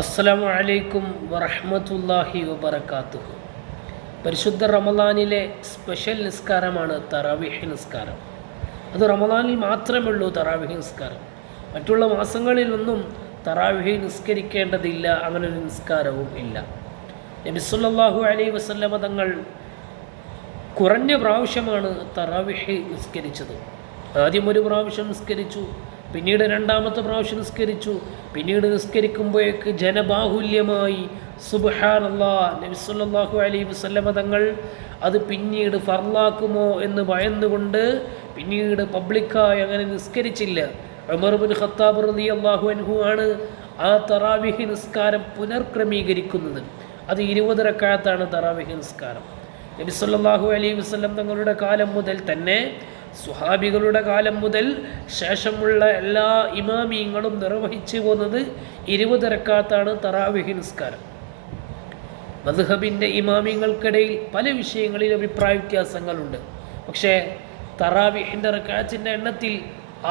അസ്സലാമു അലൈക്കും വറഹ്മത്തുള്ളാഹി വബറകാതുഹു. പരിശുദ്ധ റമളാനിലെ സ്പെഷ്യൽ നിസ്കാരമാണ് തറാവീഹ് നിസ്കാരം. അത് റമളാനിൽ മാത്രമേ ഉള്ളൂ തറാവീഹ് നിസ്കാരം. മറ്റുള്ള മാസങ്ങളിലൊന്നും തറാവീഹ് നിസ്കരിക്കേണ്ടതില്ല, അങ്ങനൊരു നിസ്കാരവും ഇല്ല. നബി സല്ലല്ലാഹു അലൈഹി വസല്ലമ തങ്ങൾ കുറഞ്ഞ പ്രാവശ്യമാണ് തറാവീഹ് നിസ്കരിച്ചത്. ആദ്യം ഒരു പ്രാവശ്യം നിസ്കരിച്ചു, പിന്നീട് രണ്ടാമത്തെ പ്രാവശ്യം നിസ്കരിച്ചു. പിന്നീട് നിസ്കരിക്കുമ്പോഴേക്ക് ജനബാഹുല്യമായി സുബ്ഹാനല്ലാഹ്. നബി സല്ലല്ലാഹു അലൈഹി വസല്ലമ തങ്ങൾ അത് പിന്നീട് ഫർലാക്കുമോ എന്ന് ഭയന്നുകൊണ്ട് പിന്നീട് പബ്ലിക്കായി അങ്ങനെ നിസ്കരിച്ചില്ല. ഉമർ ഇബ്നു ഖത്താബ് റളിയല്ലാഹു അൻഹു ആണ് ആ തറാവീഹ് നിസ്കാരം പുനർക്രമീകരിക്കുന്നത്. അത് 20 റക്അത്താണ് തറാവീഹ് നിസ്കാരം. നബി സല്ലല്ലാഹു അലൈഹി വസല്ലം തങ്ങളുടെ കാലം മുതൽ തന്നെ, സുഹാബികളുടെ കാലം മുതൽ ശേഷമുള്ള എല്ലാ ഇമാമിയങ്ങളും നിർവഹിച്ചു പോകുന്നത് 20 റക്അത്താണ് തറാവീഹ് നിസ്കാരം. മദ്ഹബിൻ്റെ ഇമാമിയങ്ങൾക്കിടയിൽ പല വിഷയങ്ങളിൽ അഭിപ്രായ വ്യത്യാസങ്ങളുണ്ട്. പക്ഷേ തറാവീഹിൻ്റെ റക്അത്തിൻ്റെ എണ്ണത്തിൽ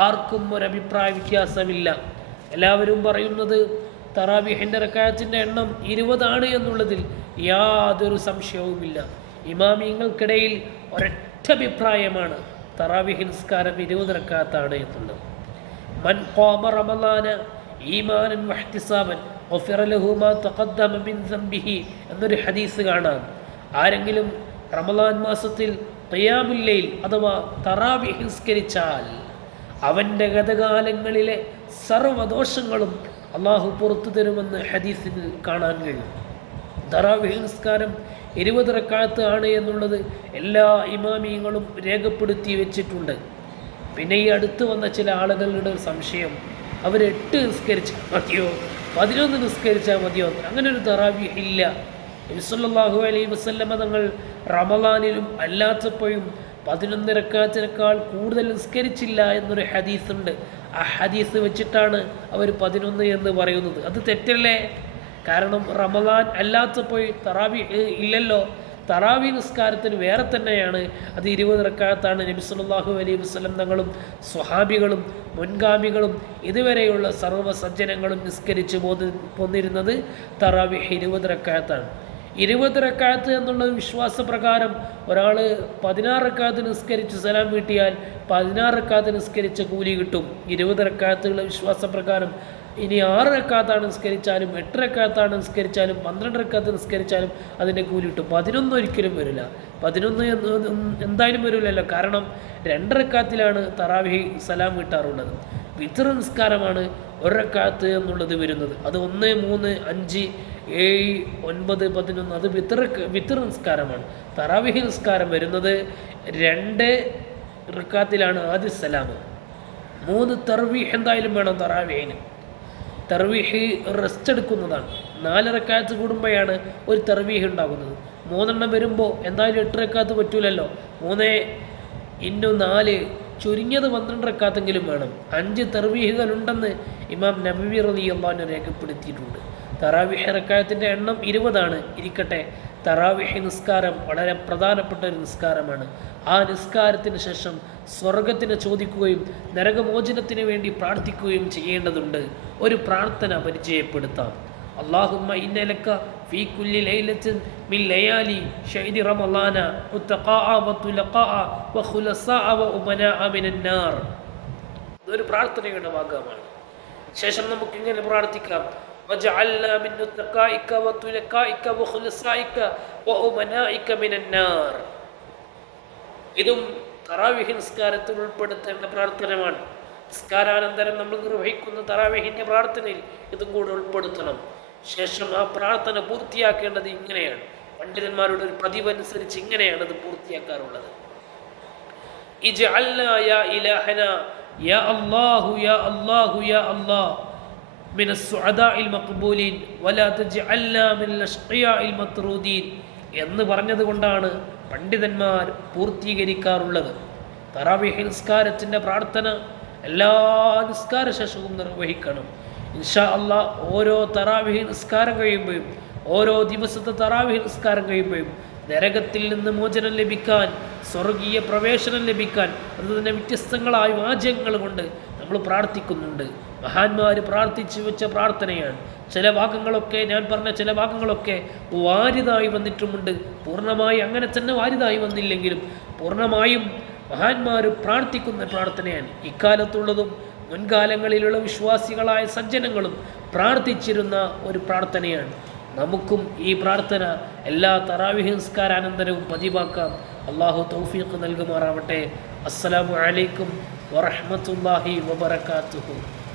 ആർക്കും ഒരഭിപ്രായ വ്യത്യാസമില്ല. എല്ലാവരും പറയുന്നത് തറാവീഹിൻ്റെ റക്അത്തിൻ്റെ എണ്ണം 20 എന്നുള്ളതിൽ യാതൊരു സംശയവുമില്ല. ഇമാമിയങ്ങൾക്കിടയിൽ ഒരൊറ്റ അഭിപ്രായമാണ് തറാവീഹ് നിസ്കാരം 20 റക്അത്താണ് എന്നുള്ളത്. മൻ ഖാമ റമളാന ഈമാനൻ വഹ്തിസാബൻ ഗുഫിറ ലഹു മാ തഖദ്ദമ മിൻ ദംബിഹി എന്നൊരു ഹദീസ് കാണാം. ആരെങ്കിലും റമളാൻ മാസത്തിൽ ഖിയാമുൽ ലൈൽ അഥവാ തറാവീഹ് നിസ്കരിച്ചാൽ അവൻ്റെ ഗതകാലങ്ങളിലെ സർവ്വദോഷങ്ങളും അള്ളാഹു പുറത്തു തരുമെന്ന് ഹദീസിൽ കാണാൻ കഴിയും. തറാവീഹ് നിസ്കാരം 20 റക്അത്ത് ആണ് എന്നുള്ളത് എല്ലാ ഇമാമിയങ്ങളും രേഖപ്പെടുത്തി വെച്ചിട്ടുണ്ട്. പിന്നെ ഈ അടുത്ത് വന്ന ചില ആളുകളുടെ സംശയം, അവർ 8 നിസ്കരിച്ചാൽ മതിയോ 11 നിസ്കരിച്ചാൽ മതിയോ? അങ്ങനെ ഒരു തറാവീഹ് ഇല്ല. നബി സല്ലല്ലാഹു അലൈഹി വസല്ലമ തങ്ങൾ റമളാനിലും അല്ലാത്തപ്പോഴും 11 റക്അത്തിനേക്കാൾ കൂടുതൽ നിസ്കരിച്ചില്ല എന്നൊരു ഹദീസുണ്ട്. ആ ഹദീസ് വെച്ചിട്ടാണ് അവർ 11 എന്ന് പറയുന്നത്. അത് തെറ്റല്ലേ? കാരണം റമളാൻ അല്ലാത്തപ്പോൾ തറാവീഹ് ഇല്ലല്ലോ. തറാവീഹ് നിസ്കാരത്തിന് വേറെ തന്നെയാണ്. അത് 20 റക്അത്താണ്. നബി സല്ലല്ലാഹു അലൈഹി വസല്ലം തങ്ങളും സ്വഹാബികളും മുൻഗാമികളും ഇതുവരെയുള്ള സർവ്വ സജ്ജനങ്ങളും നിസ്കരിച്ച് പോന്നിരുന്നത് തറാവീഹ് 20 റക്അത്താണ്. 20 റക്അത്ത് എന്നുള്ള വിശ്വാസപ്രകാരം ഒരാൾ 16 റക്അത്ത് നിസ്കരിച്ച് സലാം വീട്ടിയാൽ 16 റക്അത്ത് നിസ്കരിച്ച കൂലി കിട്ടും 20 റക്അത്തുള്ള വിശ്വാസപ്രകാരം. ഇനി 6 റക്അത്താണ് നിസ്കരിച്ചാലും 8 റക്അത്താണ് നിസ്കരിച്ചാലും 12 റക്അത്ത് നിസ്കരിച്ചാലും അതിൻ്റെ കൂലി കിട്ടും. 11 ഒരിക്കലും വരില്ല. 11 എന്തായാലും വരില്ലല്ലോ. കാരണം 2 റക്അത്തിലാണ് തറാവീഹ് സലാം വീട്ടാറുള്ളത്. വിത്ർ നിസ്കാരമാണ് 1 റക്അത്ത് എന്നുള്ളത് വരുന്നത്. അത് 1, 3, 5, 7, 9, 11 അത് വിത്ർ നിസ്കാരമാണ്. തറാവീഹ് നിസ്കാരം വരുന്നത് 2 റക്അത്തിലാണ് ആദ്യ സലാം. 3 തർവീഹ് എന്തായാലും വേണം തറാവീഹിന്. തർവീഹ് റെസ്റ്റ് എടുക്കുന്നതാണ്. 4 റക്അത്ത് കൂടുമ്പോഴാണ് ഒരു തർവീഹ് ഉണ്ടാകുന്നത്. 3 വരുമ്പോൾ എന്തായാലും 8 റക്അത്ത് പറ്റൂലല്ലോ. 3 × 4 ചുരുങ്ങിയത് 12 റക്അത്തെങ്കിലും വേണം. 5 തർവീഹുകൾ ഉണ്ടെന്ന് ഇമാം നബവി റളിയല്ലാഹു അൻഹു രേഖപ്പെടുത്തിയിട്ടുണ്ട്. തറാവീഹ് റക്അത്തിൻ്റെ എണ്ണം 20 ഇരിക്കട്ടെ, തറാവീഹ് നിസ്കാരം വളരെ പ്രധാനപ്പെട്ട ഒരു നിസ്കാരമാണ്. ആ നിസ്കാരത്തിന് ശേഷം സ്വർഗത്തിനെ ചോദിക്കുകയും നരകമോചനത്തിന് വേണ്ടി പ്രാർത്ഥിക്കുകയും ചെയ്യേണ്ടതുണ്ട്. ഒരു പ്രാർത്ഥന പരിചയപ്പെടുത്താം. അല്ലാഹുമ്മ ഇന്നലക ഫീ കുല്ലി ലൈലത്തിൻ മിൻ ലയാലി ശഹരി റമളാന ഉത്തഖാഅ വതുലഖാഅ വഖുലസാഅ വഉമനാഅ മിനൻ നാർ. ഇതൊരു പ്രാർത്ഥനയുടെ ഭാഗമാണ്. ശേഷം നമുക്ക് ഇങ്ങനെ പ്രാർത്ഥിക്കാം: വജഅൽനാ മിൻ ഉത്തഖാഇക വതുലഖാഇക വഖുലസാഇക വഉമനാഇക മിനൻ നാർ. ഇതും തറാവീഹ് നിസ്കാരത്തിൽ ഉൾപ്പെടുത്തേണ്ട പ്രാർത്ഥനയാണ്. നിസ്കാരാനന്തരം നമ്മൾ നിർവഹിക്കുന്ന തറാവീഹിൻ്റെ പ്രാർത്ഥനയിൽ ഇതും കൂടെ ഉൾപ്പെടുത്തണം. ശേഷം ആ പ്രാർത്ഥന പൂർത്തിയാക്കേണ്ടത് ഇങ്ങനെയാണ്. പണ്ഡിതന്മാരുടെ ഒരു പതിവനുസരിച്ച് ഇങ്ങനെയാണ് അത് പൂർത്തിയാക്കാറുള്ളത്: ഇജ്അൽനാ യാ ഇലാഹനാ യാ അല്ലാഹു യാ അല്ലാഹു യാ അല്ലാഹ് മിനസ് സുഅദാഇൽ മഖ്ബൂലീൻ വലാ തജ്അൽനാ മിനൽ അഷ്ഖിയാഇൽ മത്റൂദീൻ എന്ന് പറഞ്ഞതുകൊണ്ടാണ് പണ്ഡിതന്മാർ പൂർത്തീകരിക്കാറുള്ളത്. തറാവീഹ് നിസ്കാരത്തിൻ്റെ പ്രാർത്ഥന എല്ലാ നിസ്കാര ശേഷവും നിർവഹിക്കണം. ഇൻഷാ അല്ലാഹ് ഓരോ തറാവീഹ് നിസ്കാരം കഴിയുമ്പോഴും, ഓരോ ദിവസത്തെ തറാവീഹ് നിസ്കാരം കഴിയുമ്പോഴും നരകത്തിൽ നിന്ന് മോചനം ലഭിക്കാൻ, സ്വർഗീയ പ്രവേശനം ലഭിക്കാൻ, അതുതന്നെ വ്യത്യസ്തങ്ങളായ വാചകങ്ങൾ കൊണ്ട് നമ്മൾ പ്രാർത്ഥിക്കുന്നുണ്ട്. മഹാന്മാർ പ്രാർത്ഥിച്ചു വെച്ച പ്രാർത്ഥനയാണ്. ചില ഭാഗങ്ങളൊക്കെ ഞാൻ പറഞ്ഞ ചില ഭാഗങ്ങളൊക്കെ വാരിതായി വന്നിട്ടുമുണ്ട്. പൂർണ്ണമായി അങ്ങനെ തന്നെ വാരിതായി വന്നില്ലെങ്കിലും പൂർണ്ണമായും മഹാന്മാർ പ്രാർത്ഥിക്കുന്ന പ്രാർത്ഥനയാണ്. ഇക്കാലത്തുള്ളതും മുൻകാലങ്ങളിലുള്ള വിശ്വാസികളായ സജ്ജനങ്ങളും പ്രാർത്ഥിച്ചിരുന്ന ഒരു പ്രാർത്ഥനയാണ്. നമുക്കും ഈ പ്രാർത്ഥന എല്ലാ തറാവിഹ് നിസ്കാരാനന്തരവും പതിവാക്കാം. അള്ളാഹു തൗഫീഖ് നൽകുമാറാവട്ടെ. അസ്സലാമു അലൈക്കും വറഹ്മത്തുള്ളാഹി വബറകാതുഹു.